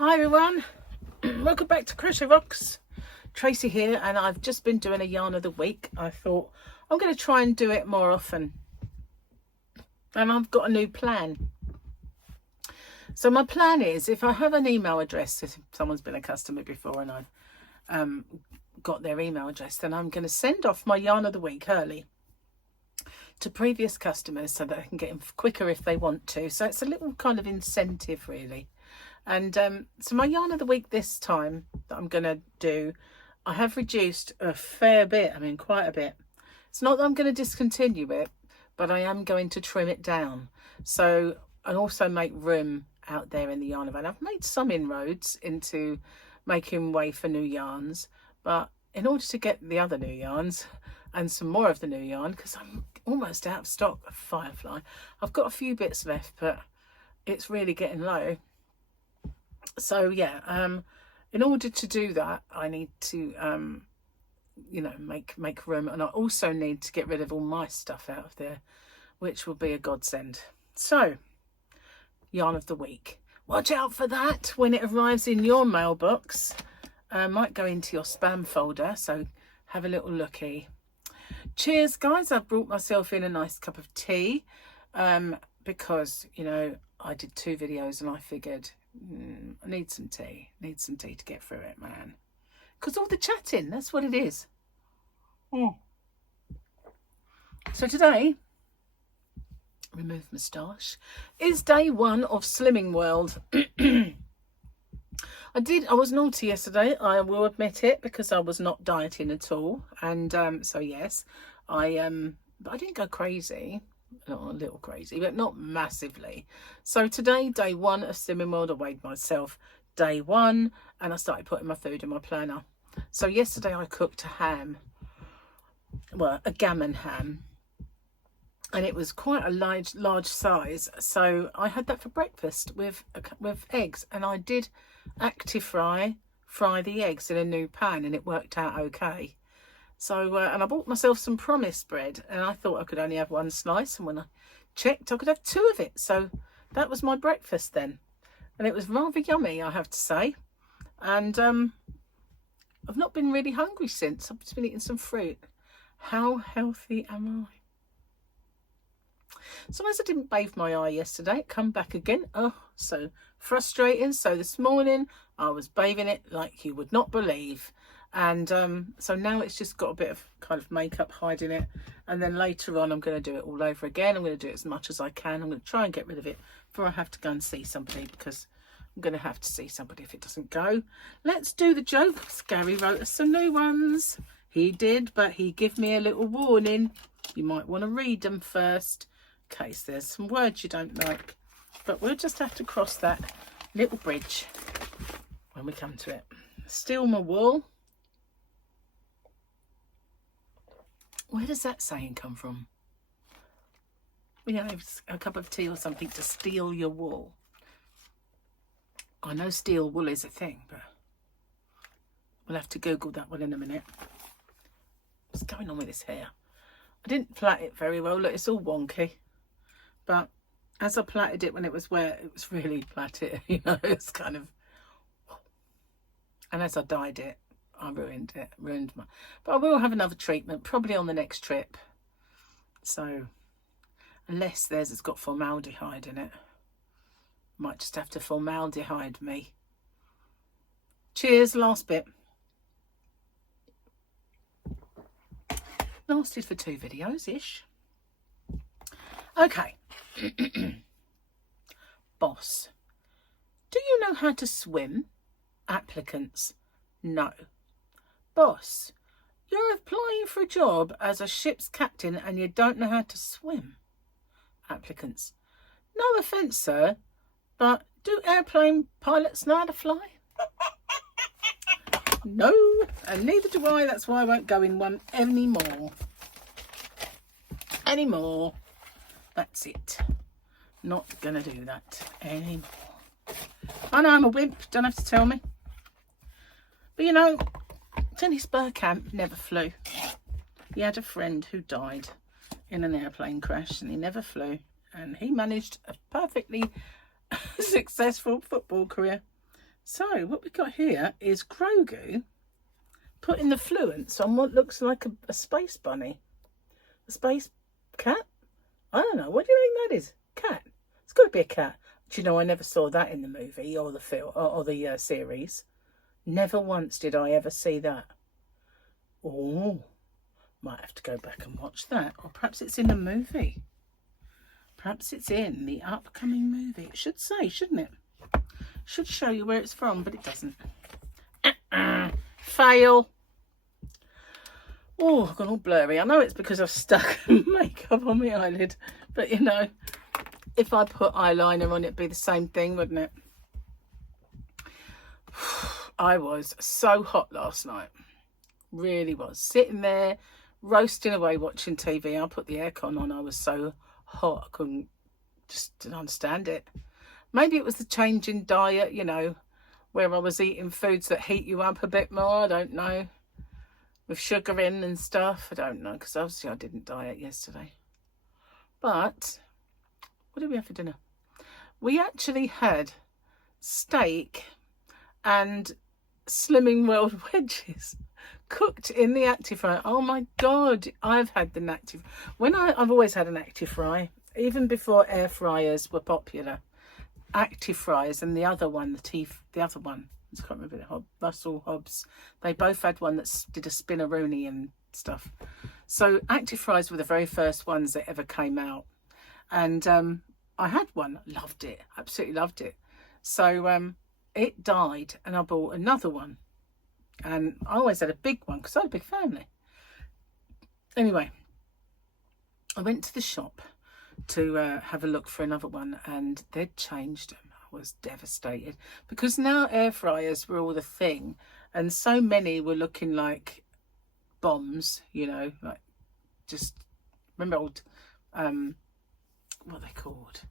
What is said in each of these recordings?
Hi everyone, welcome back to Crochet Rocks. Tracy here, and I've just been doing a yarn of the week. I thought I'm going to try and do it more often, and I've got a new plan. So my plan is, if I have an email address, if someone's been a customer before and I've got their email address, then I'm going to send off my yarn of the week early to previous customers so that I can get them quicker if they want to. So it's a little kind of incentive really. And so my yarn of the week this time that I'm going to do, I have reduced a fair bit, I mean quite a bit. It's not that I'm going to discontinue it, but I am going to trim it down. So, and also make room out there in the yarn van. I've made some inroads into making way for new yarns, but in order to get the other new yarns and some more of the new yarn, because I'm almost out of stock of Firefly. I've got a few bits left, but it's really getting low. So yeah, in order to do that, I need to you know, make room, and I also need to get rid of all my stuff out of there, which will be a godsend. So yarn of the week, watch out for that when it arrives in your mailbox. Might go into your spam folder, so have a little looky. Cheers guys, I've brought myself in a nice cup of tea because, you know, I did 2 videos and I figured I need some tea to get through it, man, because all the chatting, that's what it is. So today, remove moustache, is day 1 of Slimming World. I was naughty yesterday, I will admit it, because I was not dieting at all, and so yes, but I didn't go crazy. Not a little crazy, but not massively. So today, day 1 of Slimming World, I weighed myself day 1 and I started putting my food in my planner. So yesterday I cooked a ham, well, a gammon ham, and it was quite a large size. So I had that for breakfast with eggs, and I did active fry the eggs in a new pan, and it worked out okay. So, and I bought myself some promise bread, and I thought I could only have 1 slice, and when I checked I could have 2 of it. So that was my breakfast then, and it was rather yummy, I have to say. And I've not been really hungry since. I've just been eating some fruit. How healthy am I? So as I didn't bathe my eye yesterday, it come back again. Oh, so frustrating. So this morning I was bathing it like you would not believe. And so now it's just got a bit of kind of makeup hiding it, and then later on I'm going to do it all over again. I'm going to do it as much as I can. I'm going to try and get rid of it before I have to go and see somebody, because I'm going to have to see somebody if it doesn't go. Let's do the jokes. Gary wrote us some new ones. He did, but he gave me a little warning. You might want to read them first in case there's some words you don't like, but we'll just have to cross that little bridge when we come to it. Steal my wool. Where does that saying come from? You know, a cup of tea or something to steal your wool. I know steal wool is a thing, but we'll have to Google that one in a minute. What's going on with this hair? I didn't plait it very well. Look, it's all wonky. But as I plaited it when it was wet, it was really plaited. You know, it's kind of... And as I dyed it, I ruined my, but I will have another treatment probably on the next trip. So unless theirs has got formaldehyde in it, might just have to formaldehyde me. Cheers, last bit. Lasted for 2 videos ish. Okay. Boss, do you know how to swim? Applicants, no. Boss, you're applying for a job as a ship's captain and you don't know how to swim. Applicants, no offence, sir, but do airplane pilots know how to fly? No, and neither do I. That's why I won't go in one anymore. That's it. Not gonna do that anymore. I know I'm a wimp, don't have to tell me. But you know, Dennis Burkamp never flew. He had a friend who died in an airplane crash, and he never flew, and he managed a perfectly successful football career. So what we've got here is Grogu putting the fluence on what looks like a space bunny. A space cat? I don't know. What do you think that is? Cat. It's got to be a cat. Do you know, I never saw that in the movie or the film or the series. Never once did I ever see that. Oh, might have to go back and watch that. Or perhaps it's in a movie. Perhaps it's in the upcoming movie. It should say, shouldn't it? Should show you where it's from, but it doesn't. Fail. Oh, I've gone all blurry. I know it's because I've stuck makeup on my eyelid, but you know, if I put eyeliner on, it'd be the same thing, wouldn't it? I was so hot last night. Really was. Sitting there, roasting away, watching TV. I put the aircon on. I was so hot. I didn't understand it. Maybe it was the change in diet, you know, where I was eating foods that heat you up a bit more. I don't know. With sugar in and stuff. I don't know, because obviously I didn't diet yesterday. But what did we have for dinner? We actually had steak and Slimming World wedges cooked in the Active Fry. Oh my God, I've had the Active. I've always had an Active Fry, even before air fryers were popular. Active Fryers and the other one, the other one, I can't remember, Russell Hobbs. They both had one that did a spinneroonie and stuff. So Active Fryers were the very first ones that ever came out. And I had one, loved it, absolutely loved it. So it died and I bought another one. And I always had a big one because I had a big family. Anyway, I went to the shop to have a look for another one, and they'd changed them. I was devastated because now air fryers were all the thing, and so many were looking like bombs, you know, like just remember old what are they called,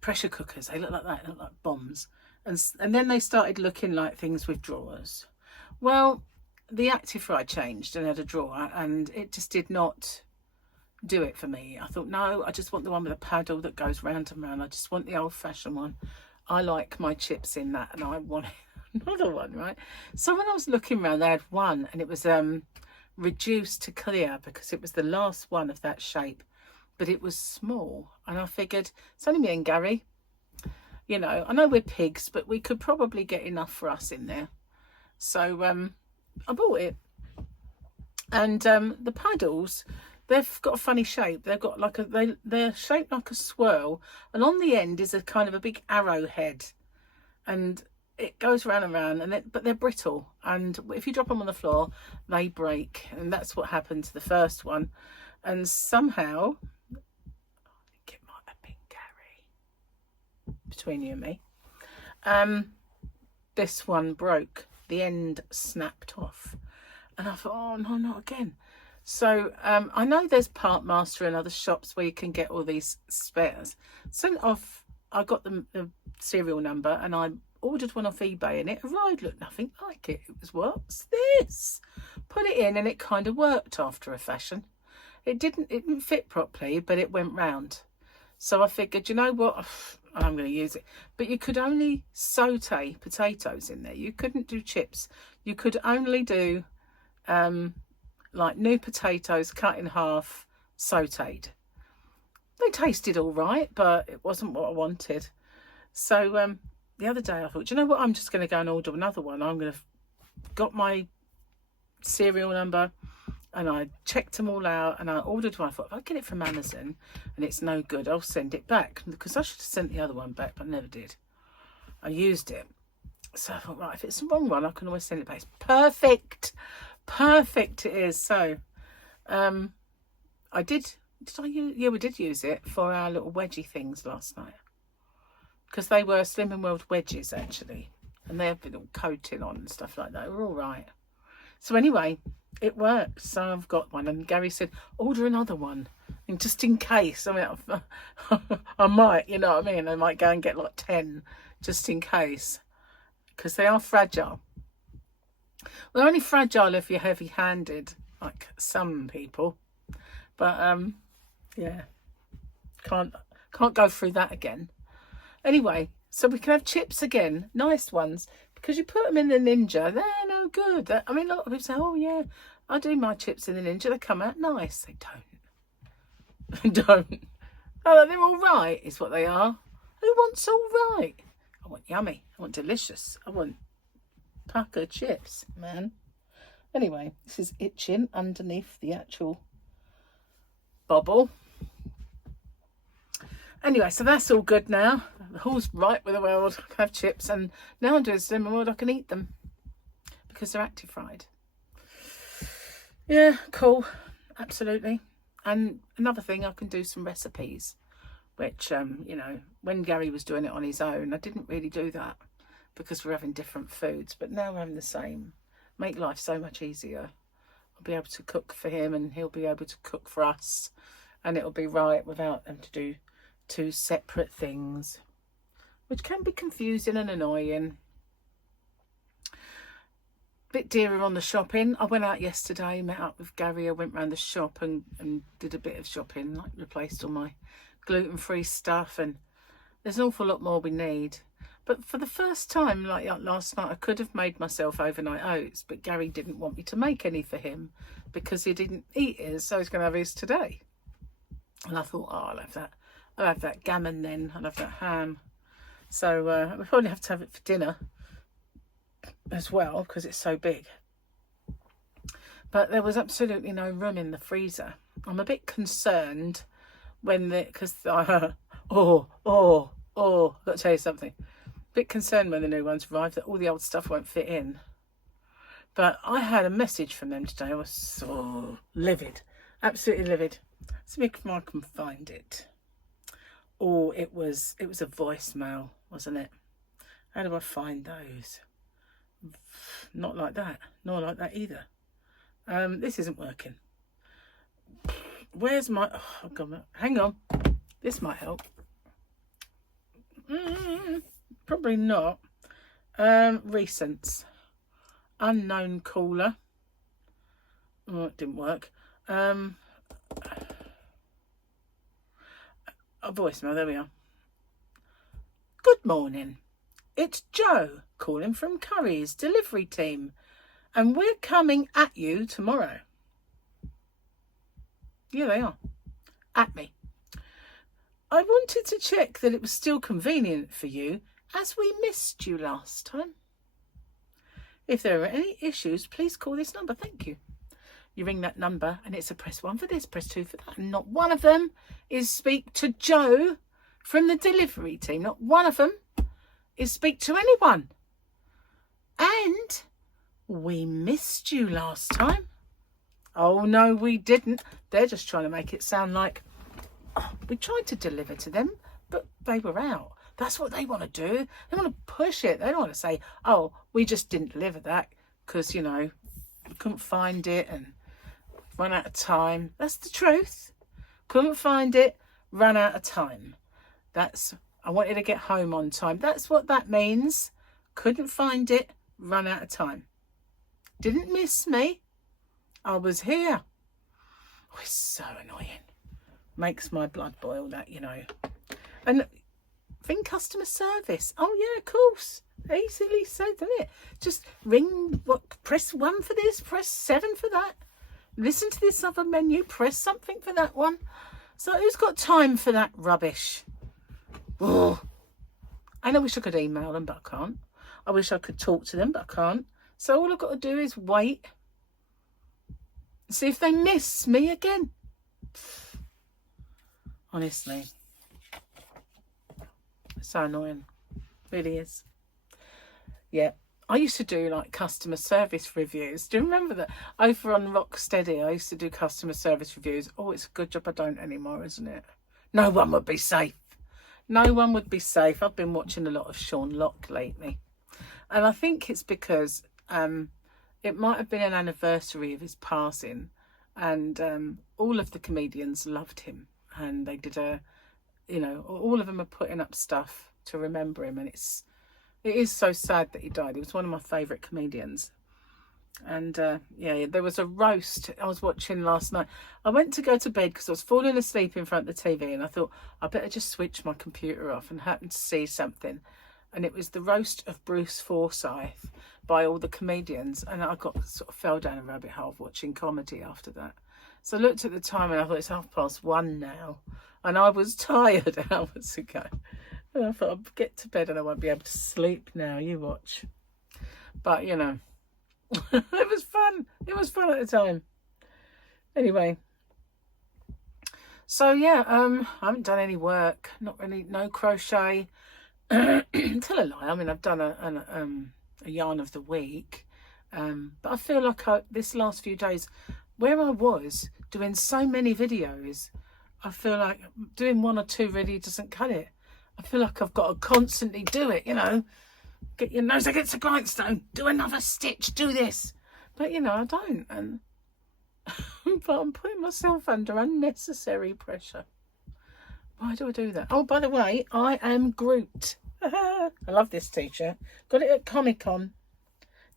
pressure cookers. They look like that. They look like bombs. And then they started looking like things with drawers. Well, the Active Fry changed and had a drawer, and it just did not do it for me. I thought, no, I just want the one with a paddle that goes round and round. I just want the old-fashioned one. I like my chips in that, and I want another one, right? So when I was looking around, they had one, and it was reduced to clear because it was the last one of that shape, but it was small. And I figured, it's only me and Gary. You know, I know we're pigs, but we could probably get enough for us in there. So I bought it. And the paddles, they've got a funny shape. They've got like they're shaped like a swirl, and on the end is a kind of a big arrowhead, and it goes round and round, but they're brittle, and if you drop them on the floor, they break. And that's what happened to the first one. And somehow, I think it might have been Gary, between you and me, this one broke. The end snapped off, and I thought, oh no, not again. So I know there's Part Master and other shops where you can get all these spares. Sent off, I got the serial number, and I ordered one off eBay, and it arrived, looked nothing like it. It was, what's this? Put it in, and it kind of worked after a fashion. It didn't fit properly, but it went round. So I figured, you know what, I'm going to use it. But you could only saute potatoes in there. You couldn't do chips. You could only do like new potatoes cut in half, sauteed. They tasted all right, but it wasn't what I wanted. So the other day I thought, you know what, I'm just going to go and order another one. Got my serial number, and I checked them all out, and I ordered one. I thought, if I get it from Amazon and it's no good, I'll send it back, because I should have sent the other one back, but I never did. I used it. So I thought, right, if it's the wrong one, I can always send it back. It's perfect it is. So I did I use, yeah, we did use it for our little wedgie things last night, because they were Slimming World wedges actually, and they have a little coating on and stuff like that. They were all right. So anyway, it worked. So I've got one, and Gary said, order another one, and just in case. I mean, I might, you know what I mean? I might go and get like 10 just in case, because they are fragile. Well, they're only fragile if you're heavy-handed, like some people. But yeah, can't go through that again. Anyway, so we can have chips again, nice ones, because you put them in the Ninja, they're no good. I mean, a lot of people say, oh yeah, I do my chips in the Ninja, they come out nice. They don't. They don't. Oh, they're all right, is what they are. Who wants all right? I want yummy. I want delicious. I want pucker chips, man. Anyway, this is itching underneath the actual bobble. Anyway, so that's all good now. The all's right with the world. I can have chips, and now I'm doing Slimming World, I can eat them because they're active fried. Yeah, cool. Absolutely. And another thing, I can do some recipes, which, you know, when Gary was doing it on his own, I didn't really do that because we're having different foods, but now we're having the same. Make life so much easier. I'll be able to cook for him and he'll be able to cook for us, and it'll be right without them to do two separate things, which can be confusing and annoying. Bit dearer on the shopping. I went out yesterday, met up with Gary. I went round the shop and did a bit of shopping, like replaced all my gluten-free stuff, and there's an awful lot more we need. But for the first time, like last night, I could have made myself overnight oats, but Gary didn't want me to make any for him because he didn't eat his, so he's going to have his today. And I thought, oh, I'll have that gammon then. I'll have that ham. So we probably have to have it for dinner as well because it's so big. But there was absolutely no room in the freezer. I'm a bit concerned because I've got to tell you something. A bit concerned when the new ones arrive that all the old stuff won't fit in. But I had a message from them today. I was so livid, absolutely livid. Let's see if I can find it. Oh, it was a voicemail, wasn't it? How do I find those? Not like that. Not like that either. This isn't working. Where's my... Oh, God, hang on. This might help. Probably not. Recents. Unknown caller. Oh, it didn't work. A voicemail, there we are. Good morning. It's Joe calling from Curry's delivery team, and we're coming at you tomorrow. Yeah, they are. At me. I wanted to check that it was still convenient for you, as we missed you last time. If there are any issues, please call this number. Thank you. You ring that number and it's a press 1 for this, press 2 for that. And not one of them is speak to Joe from the delivery team. Not one of them is speak to anyone. And we missed you last time. Oh, no, we didn't. They're just trying to make it sound like we tried to deliver to them, but they were out. That's what they want to do. They want to push it. They don't want to say, oh, we just didn't deliver that because, you know, we couldn't find it and run out of time. That's the truth. Couldn't find it, run out of time. I wanted to get home on time. That's what that means. Couldn't find it, run out of time. Didn't miss me. I was here. Oh, it's so annoying. Makes my blood boil, that, you know. And ring customer service. Oh yeah, of course. Easily said, isn't it? Just ring, press 1 for this, press 7 for that. Listen to this other menu, press something for that one. So who's got time for that rubbish? Oh. And I wish I could email them, but I can't. I wish I could talk to them, but I can't. So all I've got to do is wait. See if they miss me again. Honestly. So annoying. Really is. Yeah. I used to do like customer service reviews. Do you remember that? Over on Rocksteady, I used to do customer service reviews. Oh, it's a good job I don't anymore, isn't it? No one would be safe. No one would be safe. I've been watching a lot of Sean Locke lately. And I think it's because it might have been an anniversary of his passing. And all of the comedians loved him. And they did all of them are putting up stuff to remember him. And it is so sad that he died. He was one of my favourite comedians. And yeah, there was a roast I was watching last night. I went to go to bed because I was falling asleep in front of the TV, and I thought I better just switch my computer off, and happened to see something. and it was the roast of Bruce Forsyth by all the comedians, and I got sort of fell down a rabbit hole watching comedy after that. So I looked at the time and I thought, it's 1:30 now, and I was tired hours ago, and I thought, I'll get to bed and I won't be able to sleep now, you watch. But you know, it was fun at the time. Anyway, so yeah, I haven't done any work, not really, no crochet. Tell a lie, I mean, I've done a yarn of the week, but I feel like this last few days, where I was doing so many videos, I feel like doing 1 or 2 really doesn't cut it. I feel like I've got to constantly do it, you know, get your nose against the grindstone, do another stitch, do this, but you know, I don't, and but I'm putting myself under unnecessary pressure. Why do I do that? Oh, by the way, I am Groot. I love this t-shirt. Got it at Comic-Con.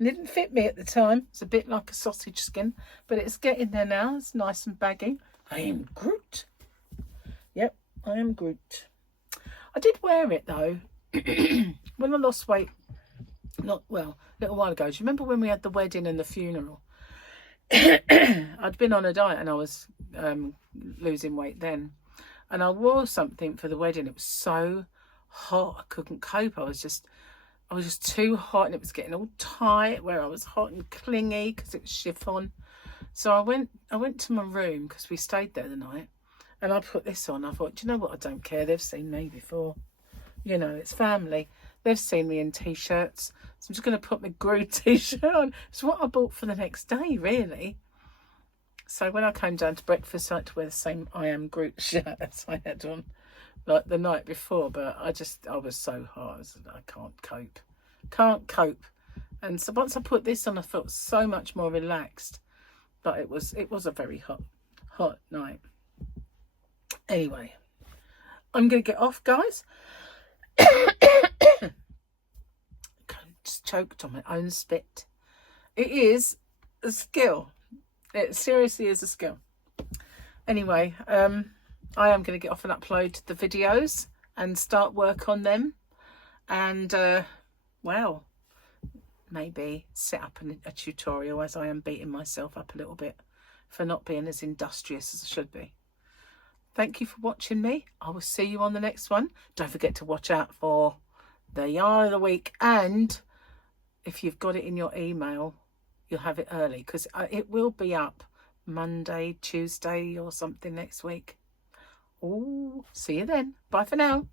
It didn't fit me at the time. It's a bit like a sausage skin, but it's getting there now. It's nice and baggy. I am Groot. Yep, I am Groot. I did wear it though when I lost weight. A little while ago. Do you remember when we had the wedding and the funeral? I'd been on a diet and I was losing weight then, and I wore something for the wedding. It was so hot I couldn't cope. I was just too hot, and it was getting all tight where I was hot and clingy because it was chiffon. So I went to my room because we stayed there the night, and I put this on. I thought, do you know what, I don't care, they've seen me before, you know, it's family, they've seen me in t-shirts, so I'm just going to put my Groot t-shirt on. It's what I bought for the next day, really. So when I came down to breakfast, I had to wear the same I am Groot shirt as I had on like the night before, but I was so hot, I can't cope. And so once I put this on, I felt so much more relaxed, but it was a very hot night. Anyway, I'm gonna get off, guys. Just choked on my own spit. It is a skill. It seriously is a skill. Anyway, I am going to get off and upload the videos and start work on them, and well, maybe set up a tutorial, as I am beating myself up a little bit for not being as industrious as I should be. Thank you for watching me. I will see you on the next one. Don't forget to watch out for the yarn of the week, and if you've got it in your email, you'll have it early, because it will be up Monday, Tuesday or something next week. Oh, see you then. Bye for now.